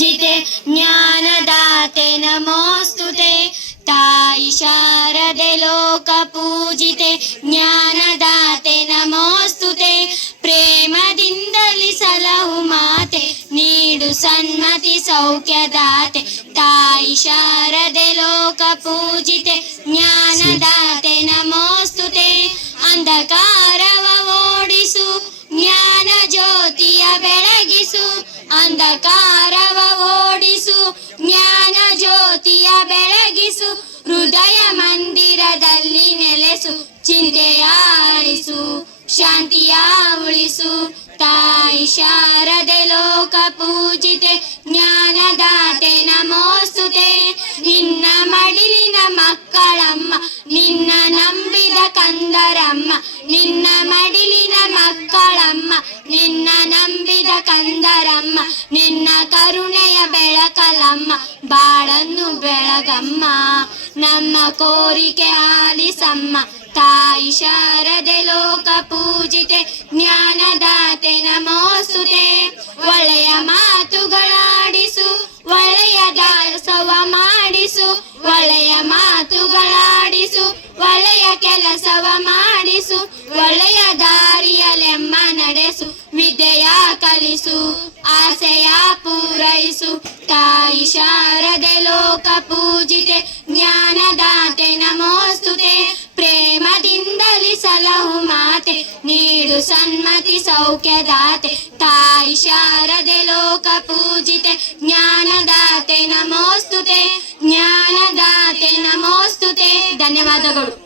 ಪೂಜಿತೆ ಜ್ಞಾನದಾತೆ ನಮೋಸ್ತುತೆ. ತಾಯಿ ಶಾರದೆ ಲೋಕ ಪೂಜಿತೆ, ಜ್ಞಾನದಾತೆ ನಮೋಸ್ತುತೆ. ಪ್ರೇಮದಿಂದಲಿ ಸಲಹು ಮಾತೆ, ನೀಡು ಸನ್ಮತಿ ಸೌಖ್ಯದಾತೆ. ತಾಯಿ ಶಾರದೆ ಲೋಕ ಪೂಜಿತೆ, ಜ್ಞಾನದಾತೆ ನಮೋಸ್ತುತೆ. ಅಂಧಕಾರವ ಓಡಿಸು, ಜ್ಞಾನ ಜ್ಯೋತಿಯ ಬೆಳಗಿಸು, ಅಂಧಕಾರವ ಜ್ಞಾನ ಜ್ಯೋತಿಯ ಬೆಳಗಿಸು, ಹೃದಯ ಮಂದಿರದಲ್ಲಿ ನೆಲೆಸು ಚಿಂತೆಯ ಅರಿಸು ಶಾಂತಿಯ ಉಳಿಸು. ತಾಯಿ ಶಾರದೆ ಲೋಕ ಪೂಜಿತೆ, ಜ್ಞಾನದಾತೆ ನಮೋಸ್ತುತೆ. ನಿನ್ನ ಮಡಿಲಿನ ಮಕ್ಕಳಮ್ಮ, ನಿನ್ನ ನಂಬಿದ ಕಂದರಮ್ಮ, ನಿನ್ನ ಮಡಿಲಿನ ಮಕ್ಕಳಮ್ಮ, ನಿನ್ನ ನಂಬಿದ ಕಂದರಮ್ಮ, ನಿನ್ನ ಕರುಣೆಯ ಬೆಳಕಲಮ್ಮ ಬಾಳನ್ನು ಬೆಳಗಮ್ಮ. ನಮ್ಮ ಕೋರಿಕೆ ಆಲಿಸಮ್ಮ ತಾಯಿ ಶಾರದೆ ಲೋಕ ಪೂಜಿತೆ ಜ್ಞಾನದಾತೆ ನಮೋಸುತೆ ಒಳ್ಳೆಯ ನಡೆಸು ವಿದ್ಯೆಯ ಕಲಿಸು, ಆಸೆಯ ಪೂರೈಸು. ತಾಯಿ ಶಾರದೆ ಲೋಕ ಪೂಜಿತೆ, ಜ್ಞಾನದಾತೆ ನಮೋಸ್ತುತೆ. ಪ್ರೇಮದಿಂದಲಿ ಸಲಹು ಮಾತೆ, ನೀಡು ಸನ್ಮತಿ ಸೌಖ್ಯದಾತೆ. ತಾಯಿ ಶಾರದೆ ಲೋಕ ಪೂಜಿತೆ, ಜ್ಞಾನದಾತೆ ನಮೋಸ್ತುತೆ. ಜ್ಞಾನದಾತೆ ನಮೋಸ್ತುತೆ. ಧನ್ಯವಾದಗಳು.